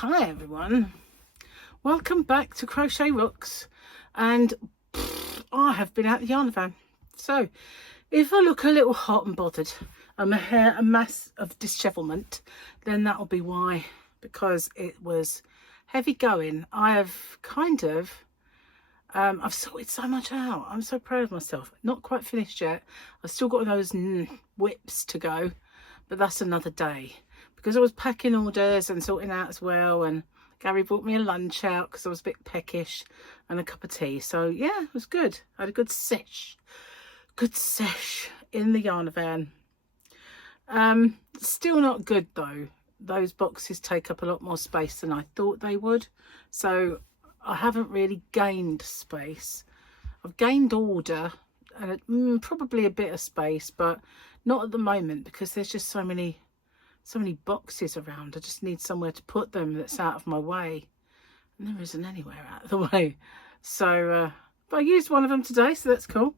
Hi everyone, welcome back to Crochet Rocks, and I have been at the Yarnavan. So if I look a little hot and bothered and my hair a mass of dishevelment, then that'll be why, because it was heavy going. I have kind of I've sorted so much out. I'm so proud of myself. Not quite finished yet. I've still got those whips to go, but that's another day, because I was packing orders and sorting out as well, and Gary brought me a lunch out because I was a bit peckish, and a cup of tea. So yeah, it was good. I had a good sesh in the Yarnavan. Still not good though. Those boxes take up a lot more space than I thought they would, so I haven't really gained space. I've gained order and probably a bit of space, but not at the moment, because there's just so many boxes around. I just need somewhere to put them that's out of my way, and there isn't anywhere out of the way. So but I used one of them today, so that's cool.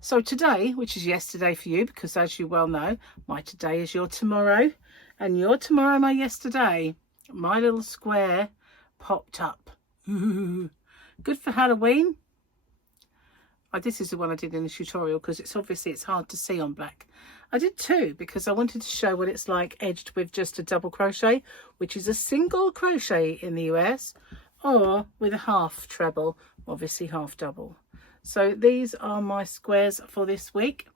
So today, which is yesterday for you, because as you well know, my today is your tomorrow, and your tomorrow my yesterday, my little square popped up. Good for Halloween. This is the one I did in the tutorial, because it's hard to see on black. I did two because I wanted to show what it's like edged with just a double crochet, which is a single crochet in the US, or with a half treble, obviously half double. So these are my squares for this week.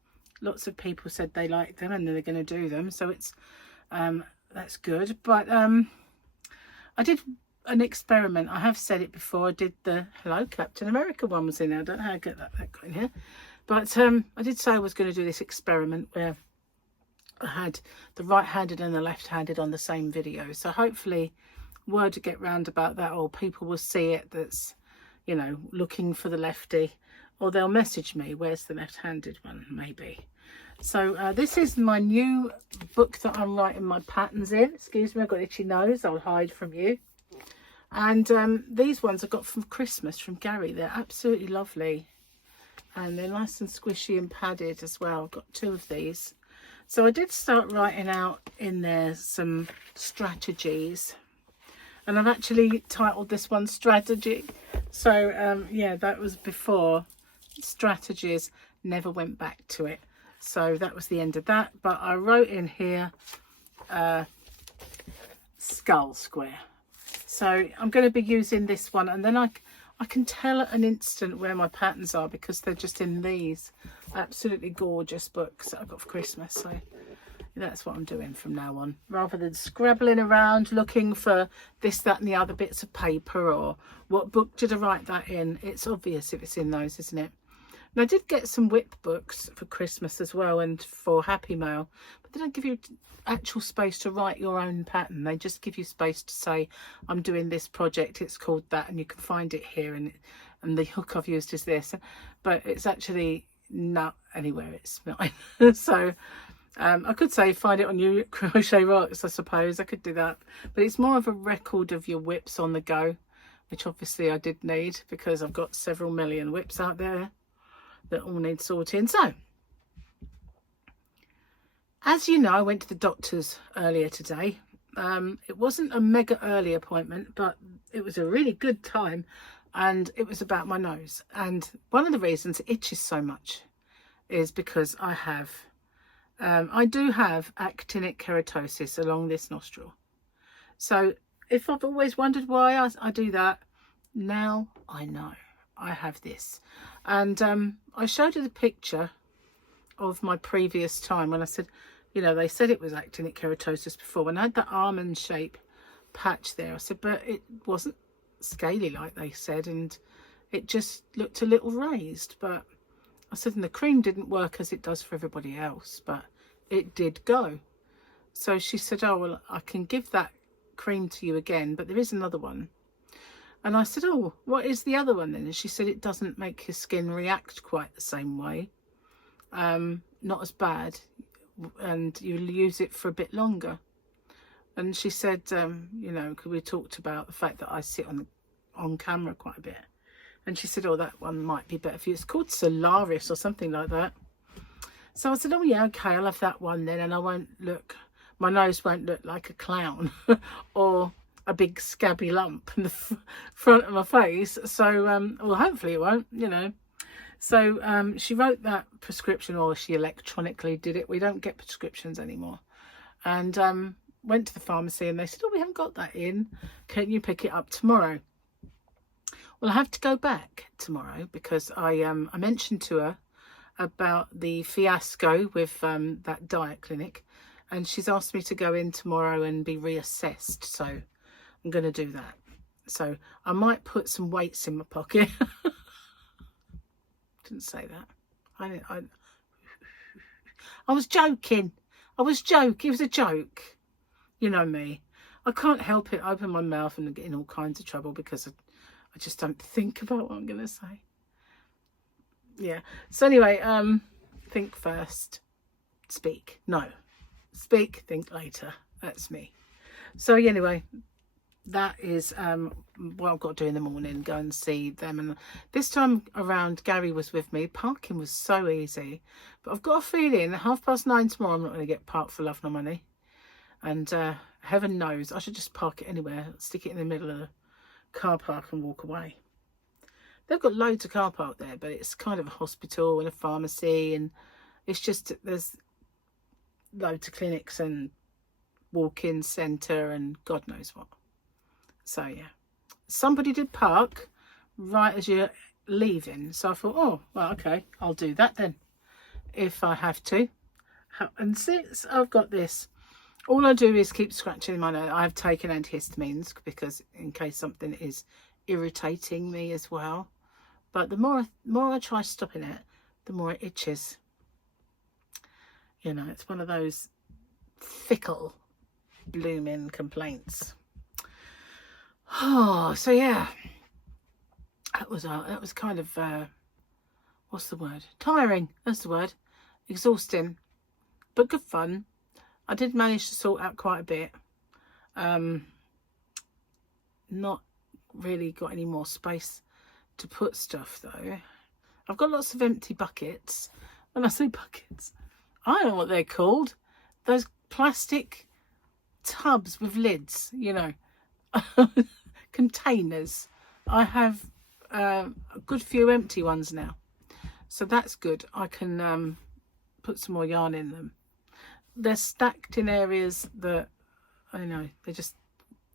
Lots of people said they liked them and they're going to do them, so it's that's good. But I did an experiment. I have said it before. I did the Hello Captain America one was in there. I don't know how I get that got in here, but I did say I was going to do this experiment where I had the right-handed and the left-handed on the same video. So hopefully word to get round about that, or people will see it that's, you know, looking for the lefty, or they'll message me, where's the left-handed one, maybe. So this is my new book that I'm writing my patterns in. Excuse me, I've got an itchy nose. I'll hide from you. And these ones I got from Christmas from Gary. They're absolutely lovely, and they're nice and squishy and padded as well. I've got two of these. So I did start writing out in there some strategies, and I've actually titled this one Strategy. So yeah, that was before strategies, never went back to it. So that was the end of that. But I wrote in here skull square. So I'm going to be using this one, and then I can tell at an instant where my patterns are, because they're just in these absolutely gorgeous books that I got for Christmas. So that's what I'm doing from now on, rather than scrabbling around looking for this, that and the other bits of paper, or what book did I write that in. It's obvious if it's in those, isn't it? And I did get some whip books for Christmas as well, and for Happy Mail, but they don't give you actual space to write your own pattern. They just give you space to say, I'm doing this project, it's called that, and you can find it here, and the hook I've used is this, but it's actually not anywhere, it's mine. So I could say find it on your Crochet Rocks, I suppose I could do that, but it's more of a record of your whips on the go, which obviously I did need, because I've got several million whips out there that all need sorting. So as you know, I went to the doctor's earlier today. It wasn't a mega early appointment, but it was a really good time, and it was about my nose. And one of the reasons it itches so much is because I do have actinic keratosis along this nostril. So if I've always wondered why I do that, now I know. I have this. And I showed you the picture of my previous time when I said, you know, they said it was actinic keratosis before, when I had that almond shape patch there. I said, but it wasn't scaly like they said, and it just looked a little raised. But I said, and the cream didn't work as it does for everybody else, but it did go. So she said, oh, well, I can give that cream to you again, but there is another one. And I said, oh, what is the other one then? And she said, it doesn't make your skin react quite the same way. Not as bad. And you'll use it for a bit longer. And she said, you know, because we talked about the fact that I sit on camera quite a bit. And she said, oh, that one might be better for you. It's called Solaris or something like that. So I said, oh, yeah, okay, I'll have that one then. And I won't look, my nose won't look like a clown or a big scabby lump in the front of my face. So well, hopefully it won't, you know. So she wrote that prescription, or she electronically did it. We don't get prescriptions anymore. And went to the pharmacy and they said, oh, we haven't got that in. Can you pick it up tomorrow? Well, I have to go back tomorrow because I mentioned to her about the fiasco with that diet clinic, and she's asked me to go in tomorrow and be reassessed. So I'm going to do that. So I might put some weights in my pocket. Didn't say that. I was joking. I was joking. It was a joke. You know me. I can't help it. I open my mouth and get in all kinds of trouble because I just don't think about what I'm going to say. Yeah. So anyway, think first, speak. No. Speak, think later. That's me. So anyway, that is what I've got to do in the morning. Go and see them. And this time around, Gary was with me. Parking was so easy. But I've got a feeling at 9:30 tomorrow, I'm not going to get parked for love nor money. And heaven knows, I should just park it anywhere. Stick it in the middle of the car park and walk away. They've got loads of car park there, but it's kind of a hospital and a pharmacy. And it's just, there's loads of clinics and walk-in centre and God knows what. So yeah, somebody did park right as you're leaving, so I thought, oh well, okay, I'll do that then if I have to. And since I've got this, all I do is keep scratching my nose. I've taken antihistamines because in case something is irritating me as well, but the more I try stopping it, the more it itches. You know, it's one of those fickle blooming complaints. Oh, so yeah, that was kind of what's the word? Tiring. That's the word. Exhausting, but good fun. I did manage to sort out quite a bit. Not really got any more space to put stuff though. I've got lots of empty buckets. When I say buckets, I don't know what they're called. Those plastic tubs with lids, you know. Containers. I have a good few empty ones now, so that's good. I can put some more yarn in them. They're stacked in areas that I don't know, they're just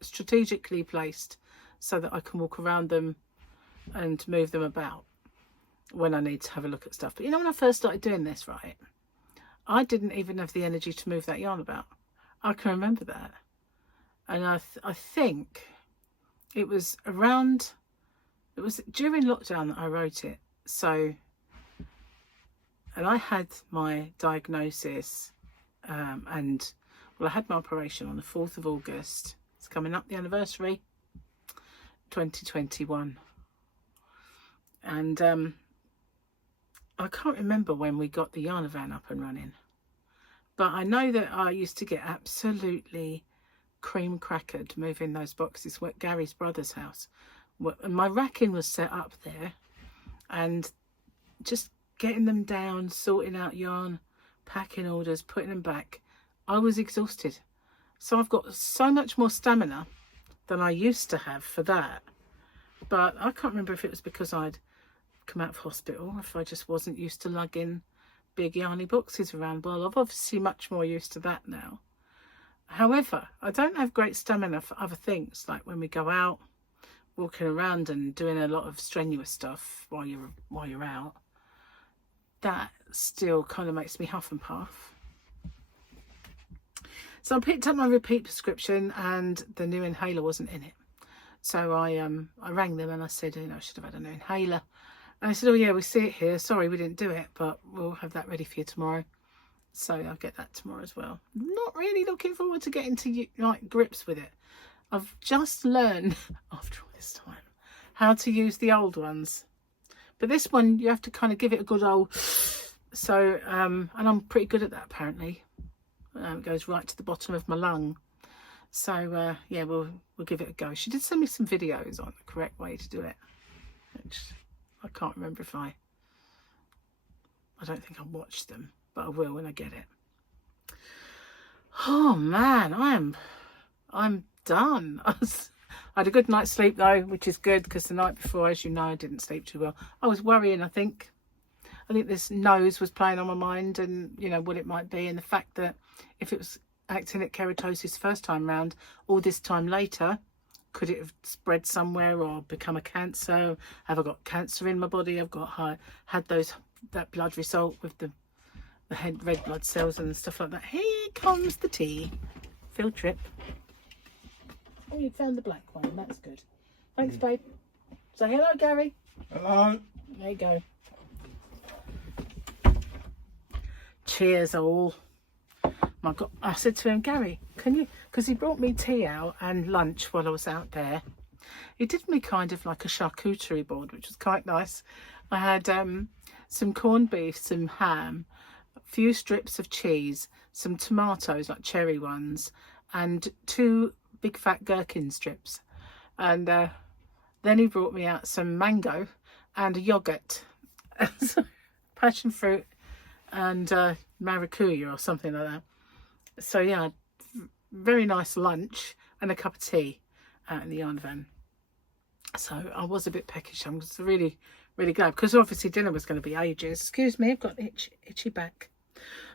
strategically placed so that I can walk around them and move them about when I need to have a look at stuff. But you know, when I first started doing this, right, I didn't even have the energy to move that yarn about. I can remember that. And I think it was during lockdown that I wrote it. So, and I had my diagnosis and, well, I had my operation on the 4th of August. It's coming up, the anniversary, 2021. And I can't remember when we got the Yarnavan up and running. But I know that I used to get absolutely cream crackered moving those boxes at Gary's brother's house. And my racking was set up there, and just getting them down, sorting out yarn, packing orders, putting them back, I was exhausted. So I've got so much more stamina than I used to have for that. But I can't remember if it was because I'd come out of hospital, or if I just wasn't used to lugging big yarny boxes around. Well, I'm obviously much more used to that now. However, I don't have great stamina for other things, like when we go out, walking around and doing a lot of strenuous stuff while you're out. That still kind of makes me huff and puff. So I picked up my repeat prescription and the new inhaler wasn't in it. So I rang them and I said, you know, I should have had a new inhaler. And I said, oh yeah, we see it here. Sorry, we didn't do it, but we'll have that ready for you tomorrow. So I'll get that tomorrow as well. Not really looking forward to getting to like grips with it. I've just learned after all this time how to use the old ones. But this one, you have to kind of give it a good old... So, and I'm pretty good at that apparently. It goes right to the bottom of my lung. So, yeah, we'll give it a go. She did send me some videos on the correct way to do it, which I can't remember if I don't think I watched them, but I will when I get it. Oh man, I'm done. I had a good night's sleep though, which is good, because the night before, as you know, I didn't sleep too well. I was worrying, I think this nose was playing on my mind, and you know what it might be, and the fact that if it was actinic keratosis first time round, all this time later, could it have spread somewhere or become a cancer? Have I got cancer in my body? I've got had that blood result with the red blood cells and stuff like that. Here comes the tea. Field trip. Oh, you found the black one. That's good. Thanks, babe. Say hello, Gary. Hello. There you go. Cheers, all. My God, I said to him, Gary, can you? Because he brought me tea out and lunch while I was out there. He did me kind of like a charcuterie board, which was quite nice. I had some corned beef, some ham, a few strips of cheese, some tomatoes, like cherry ones, and 2 big fat gherkin strips. And then he brought me out some mango and a yoghurt, passion fruit and maracuja or something like that. So yeah, very nice lunch and a cup of tea out in the Yarnavan. So I was a bit peckish. I'm just really glad, because obviously dinner was going to be ages. Excuse me, I've got itchy back.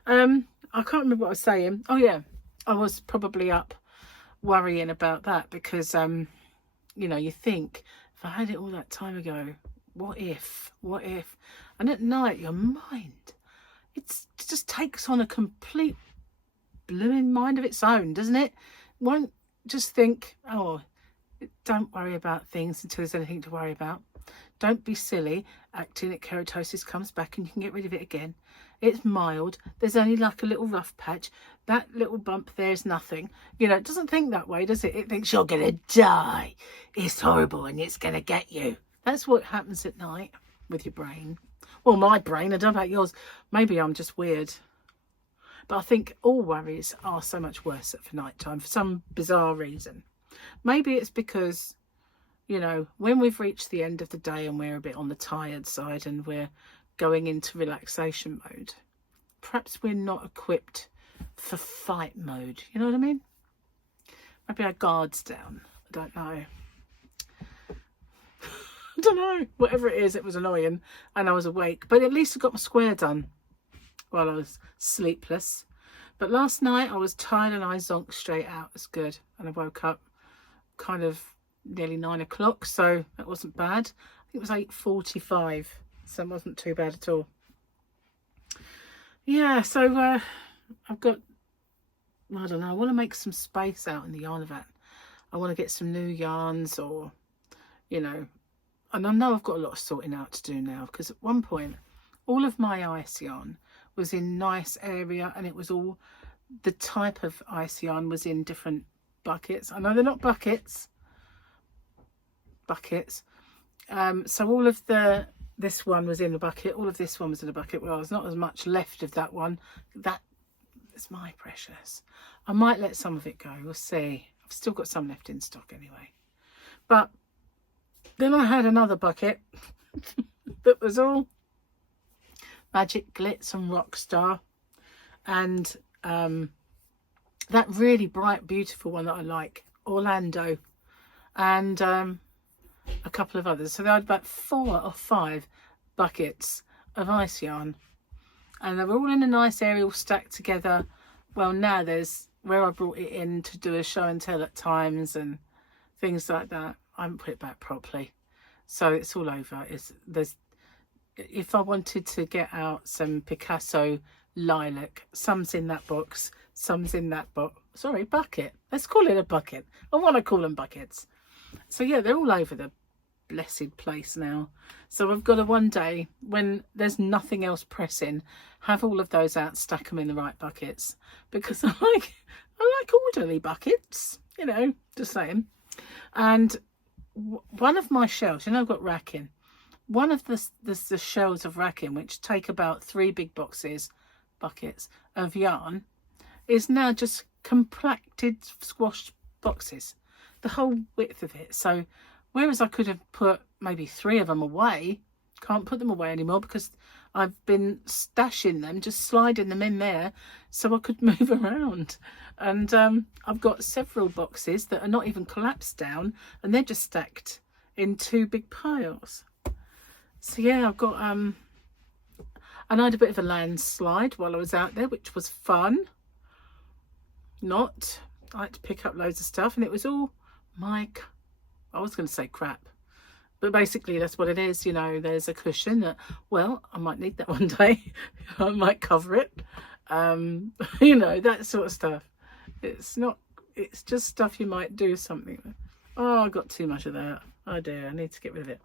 I can't remember what I was saying. Oh yeah, I was probably up worrying about that, because you know, you think, if I had it all that time ago, what if, and at night your mind, it just takes on a complete blooming mind of its own, doesn't it? Won't just think, oh, don't worry about things until there's anything to worry about. Don't be silly. Actinic keratosis comes back and you can get rid of it again. It's mild. There's only like a little rough patch. That little bump there is nothing. You know, it doesn't think that way, does it? It thinks you're going to die. It's horrible and it's going to get you. That's what happens at night with your brain. Well, my brain, I don't know about yours. Maybe I'm just weird. But I think all worries are so much worse for night time for some bizarre reason. Maybe it's because, you know, when we've reached the end of the day and we're a bit on the tired side and we're going into relaxation mode, perhaps we're not equipped for fight mode. You know what I mean? Maybe our guard's down. I don't know. I don't know. Whatever it is, it was annoying and I was awake. But at least I got my square done while I was sleepless. But last night I was tired and I zonked straight out. It's good. And I woke up kind of nearly 9 o'clock, so that wasn't bad. I think it was 8:45, so it wasn't too bad at all. Yeah, so I've got, I don't know, I want to make some space out in the Yarnavan. I want to get some new yarns, or, you know, and I know I've got a lot of sorting out to do now, because at one point all of my ice yarn was in nice area, and it was all, the type of ice yarn was in different buckets. I know they're not buckets. So all of this one was in a bucket, all of this one was in a bucket. Well, there's not as much left of that one. That is my precious. I might let some of it go, we'll see. I've still got some left in stock anyway. But then I had another bucket that was all Magic Glitz and Rockstar, and that really bright beautiful one that I like, Orlando, and a couple of others. So they had about 4 or 5 buckets of ice yarn, and they were all in a nice area, all stacked together. Well, now there's where I brought it in to do a show and tell at times and things like that. I haven't put it back properly, so it's all over. If I wanted to get out some Picasso lilac, some's in that box, some's in that bucket. Let's call it a bucket. I want to call them buckets. So yeah, they're all over the blessed place now. So I've got to one day, when there's nothing else pressing, have all of those out, stack them in the right buckets, because I like orderly buckets, you know, just saying. And one of my shelves, you know, I've got racking. One of the shelves of racking, which take about 3 big buckets of yarn, is now just compacted squashed boxes, the whole width of it. So whereas I could have put maybe 3 of them away, can't put them away anymore because I've been stashing them, just sliding them in there so I could move around. And I've got several boxes that are not even collapsed down, and they're just stacked in 2 big piles. So yeah, I've got and I had a bit of a landslide while I was out there, which was fun. I had to pick up loads of stuff, and it was all I was going to say crap, but basically that's what it is. You know, there's a cushion that, well, I might need that one day. I might cover it. You know, that sort of stuff. It's just stuff you might do something with. Oh, I got too much of that. Oh dear, I need to get rid of it.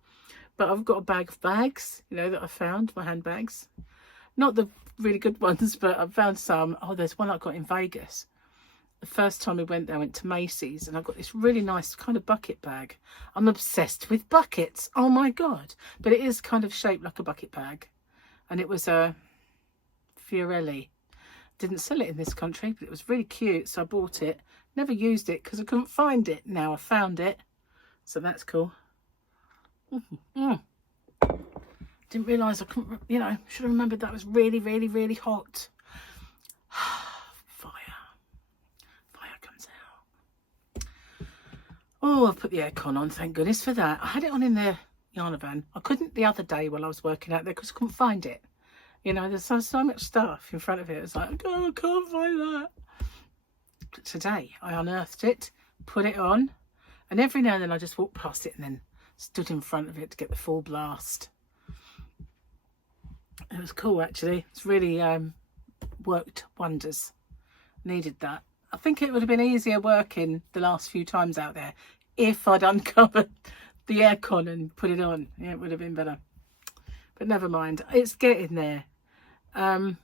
But I've got a bag of bags, you know, that I found, my handbags. Not the really good ones, but I've found some. Oh, there's one I got in Vegas. The first time we went there, I went to Macy's, and I got this really nice kind of bucket bag. I'm obsessed with buckets. Oh my God. But it is kind of shaped like a bucket bag. And it was a Fiorelli. Didn't sell it in this country, but it was really cute, so I bought it. Never used it because I couldn't find it. Now I found it, so that's cool. Didn't realise I couldn't, you know, should have remembered that was really, really, really hot. Fire comes out. Oh, I've put the aircon on, thank goodness for that. I had it on in the Yarnavan. I couldn't the other day while I was working out there because I couldn't find it. You know, there's so much stuff in front of it. It's like, oh, I can't find that. But today, I unearthed it, put it on, and every now and then I just walked past it and then stood in front of it to get the full blast. It was cool, actually. It's really worked wonders. Needed that. I think it would have been easier working the last few times out there if I'd uncovered the aircon and put it on. Yeah, it would have been better. But never mind. It's getting there. In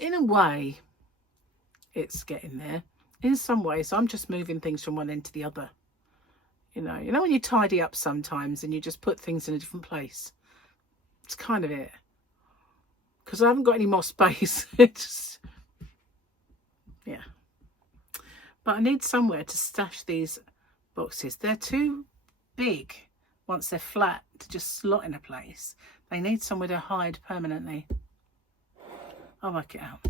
a way, it's getting there. In some ways, I'm just moving things from one end to the other. You know when you tidy up sometimes and you just put things in a different place. It's kind of it. Because I haven't got any more space. It's yeah. But I need somewhere to stash these boxes. They're too big once they're flat to just slot in a place. They need somewhere to hide permanently. I'll work it out.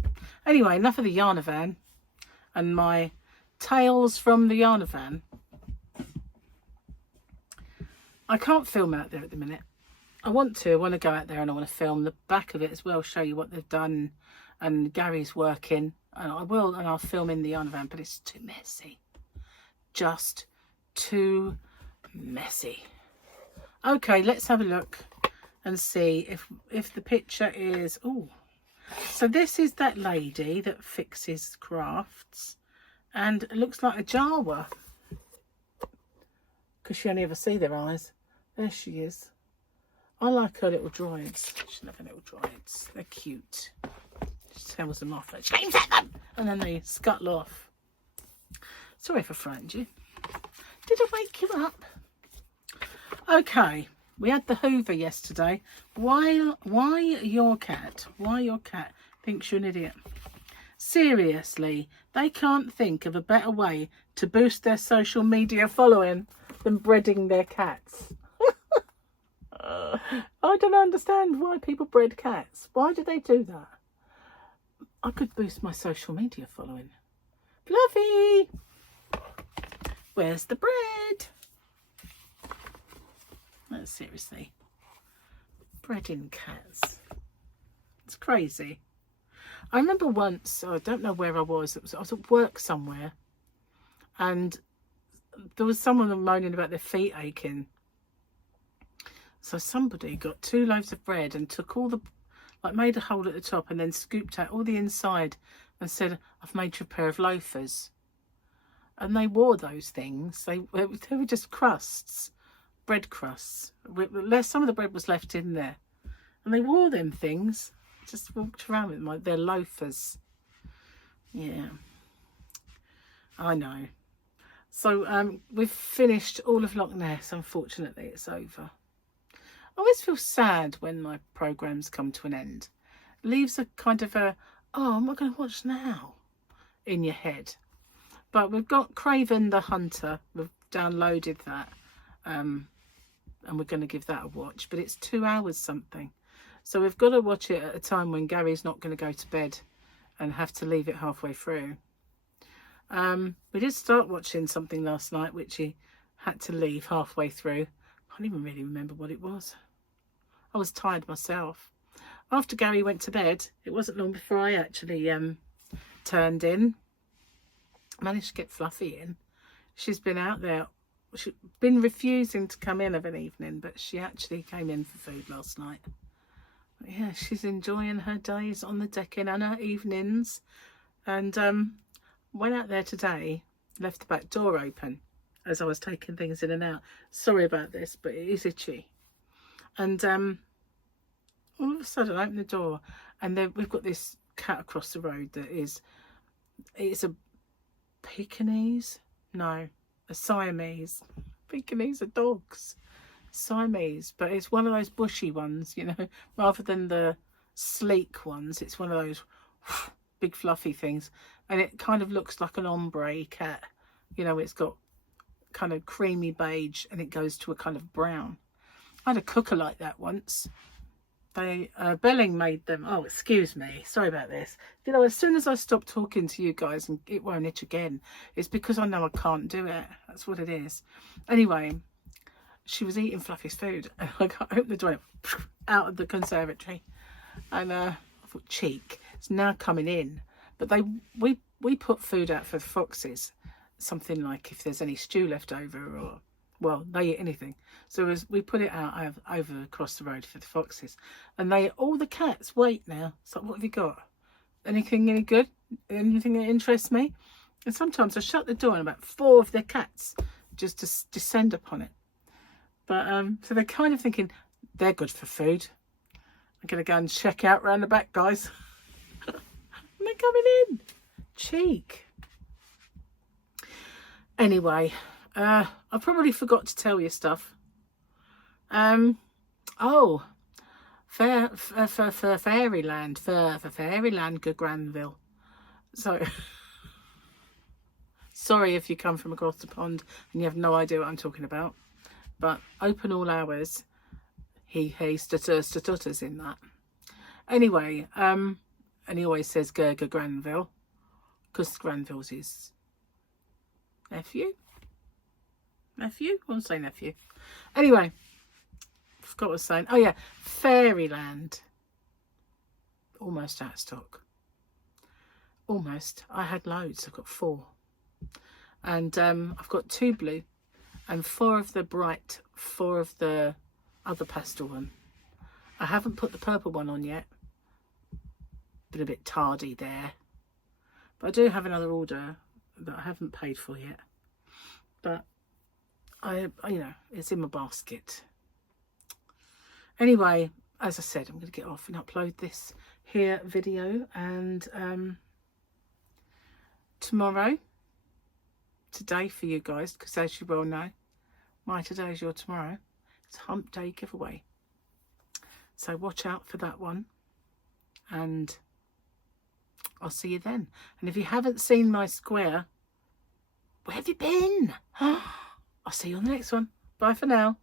Anyway, enough of the Yarnavan and my tales from the Yarnavan. I can't film out there at the minute. I want to go out there and I want to film the back of it as well, show you what they've done, and Gary's working, and I will, and I'll film in the Yarnavan, but it's too messy. Just too messy. Okay, let's have a look and see if the picture is, oh, so this is that lady that fixes crafts, and it looks like a Jawa because you only ever see their eyes. There she is. I like her little droids. She love her little droids. They're cute. She tells them off, like, screams at them, and then they scuttle off. Sorry if I frightened you. Did I wake you up? Okay, we had the Hoover yesterday. Why your cat thinks you're an idiot? Seriously, they can't think of a better way to boost their social media following than breeding their cats. I don't understand why people breed cats. Why do they do that? I could boost my social media following. Fluffy! Where's the bread? No, seriously. Breeding cats. It's crazy. I remember once, I don't know where I was at work somewhere, and there was someone moaning about their feet aching. So somebody got 2 loaves of bread and took all the, like, made a hole at the top and then scooped out all the inside and said, I've made you a pair of loafers. And they wore those things. They were just crusts, bread crusts. Some of the bread was left in there. And they wore them things. Just walked around with their loafers. Yeah. I know. So we've finished all of Loch Ness. Unfortunately, it's over. I always feel sad when my programmes come to an end. It leaves a kind of a, oh, I'm not going to watch now in your head. But we've got Craven the Hunter. We've downloaded that. And we're going to give that a watch. But it's 2 hours something. So we've got to watch it at a time when Gary's not going to go to bed and have to leave it halfway through. We did start watching something last night which he had to leave halfway through. I can't even really remember what it was. I was tired myself. After Gary went to bed, it wasn't long before I actually turned in. Managed to get Fluffy in. She's been out there. She's been refusing to come in of an evening, but she actually came in for food last night. But yeah, she's enjoying her days on the decking and her evenings. And went out there today, left the back door open as I was taking things in and out. Sorry about this, but it is itchy. And all of a sudden I opened the door, and then we've got this cat across the road that it's a Pekingese? No, a Siamese. Pekingese are dogs. Siamese, but it's one of those bushy ones, you know, rather than the sleek ones. It's one of those big fluffy things, and it kind of looks like an ombre cat. You know, it's got kind of creamy beige and it goes to a kind of brown. I had a cooker like that once. They Belling made them. Oh, excuse me, sorry about this. You know, as soon as I stop talking to you guys and it won't itch again, it's because I know I can't do it. That's what it is. Anyway, she was eating Fluffy's food, and I opened the door out of the conservatory, and I thought, cheek, it's now coming in. But we put food out for the foxes, something like if there's any stew left over, or well, they eat anything. So we put it out over across the road for the foxes, and all the cats wait now. So what have you got? Anything any good? Anything that interests me? And sometimes I shut the door and about 4 of their cats just descend upon it. But so they're kind of thinking they're good for food. I'm gonna go and check out round the back, guys. And they're coming in. Cheek. Anyway, I probably forgot to tell you stuff. Oh, for Fairyland, for Fairyland, good Granville. So, sorry if you come from across the pond and you have no idea what I'm talking about. But open all hours, he stutters in that. Anyway, and he always says Gerga Granville, because Granville's his nephew. I won't say nephew. Anyway, forgot what I was saying. Oh yeah, Fairyland. Almost out of stock. Almost. I had loads. I've got 4. And I've got 2 blue and 4 of the bright, 4 of the other pastel one. I haven't put the purple one on yet. Been a bit tardy there. But I do have another order that I haven't paid for yet. But I you know, it's in my basket. Anyway, as I said, I'm going to get off and upload this here video, and today for you guys, because as you well know, my today is your tomorrow. It's hump day giveaway, so watch out for that one, and I'll see you then. And if you haven't seen my square, where have you been? I'll see you on the next one. Bye for now.